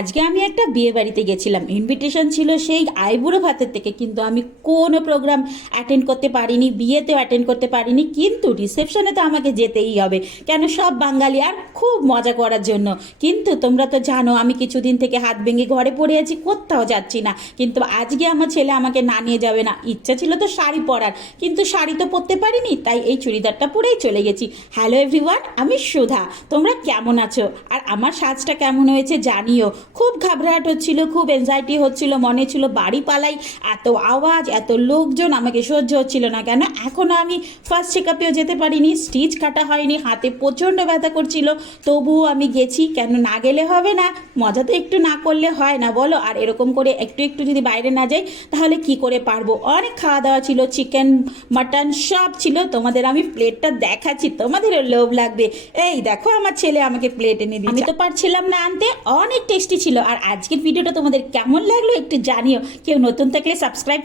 আজকে আমি একটা বিয়ে বাড়িতে গেছিলাম, ইনভিটেশন ছিল সেই আইবুড়ো ভাতের থেকে, কিন্তু আমি কোনো প্রোগ্রাম অ্যাটেন্ড করতে পারিনি, বিয়েতেও অ্যাটেন্ড করতে পারিনি, কিন্তু রিসেপশনে তো আমাকে যেতেই হবে। কেন, সব বাঙালি আর খুব মজা করার জন্য। কিন্তু তোমরা তো জানো আমি কিছুদিন থেকে হাত ভেঙে ঘরে পড়ে আছি, কোথাও যাচ্ছি না। কিন্তু আজকে আমার ছেলে আমাকে না নিয়ে যাবে না। ইচ্ছা ছিল তো শাড়ি পরার, কিন্তু শাড়ি তো পরতে পারিনি, তাই এই চুড়িদারটা পরেই চলে গেছি। হ্যালো এভরিওয়ান, আমি সুধা। তোমরা কেমন আছো আর আমার সাজটা কেমন হয়েছে জানিও। খুব ঘাবড়াহট হচ্ছিল, খুব এনজাইটি হচ্ছিল, মনে ছিল বাড়ি পালাই। এত আওয়াজ, এত লোকজন, আমাকে সহ্য হচ্ছিল না। কেন, এখনও আমি ফার্স্ট চেক আপেও যেতে পারিনি, স্টিচ কাটা হয়নি, হাতে প্রচণ্ড ব্যথা করছিল, তবুও আমি গেছি। কেন না গেলে হবে না? মজা তো একটু না করলে হয় না বলো? আর এরকম করে একটু একটু যদি বাইরে না যাই তাহলে কি করে পারবো? অনেক খাওয়া দাওয়া ছিল, চিকেন মাটন সব ছিল। তোমাদের আমি প্লেটটা দেখাচ্ছি, তোমাদেরও লোভ লাগবে। এই দেখো, আমার ছেলে আমাকে প্লেট এনে দিয়েছে, আমি তো পারছিলাম না আনতে। অনেক টেস্টি ছিল। আর আজকের ভিডিওটা তোমাদের কেমন লাগলো একটু জানিও। কেউ নতুন থাকলে সাবস্ক্রাইব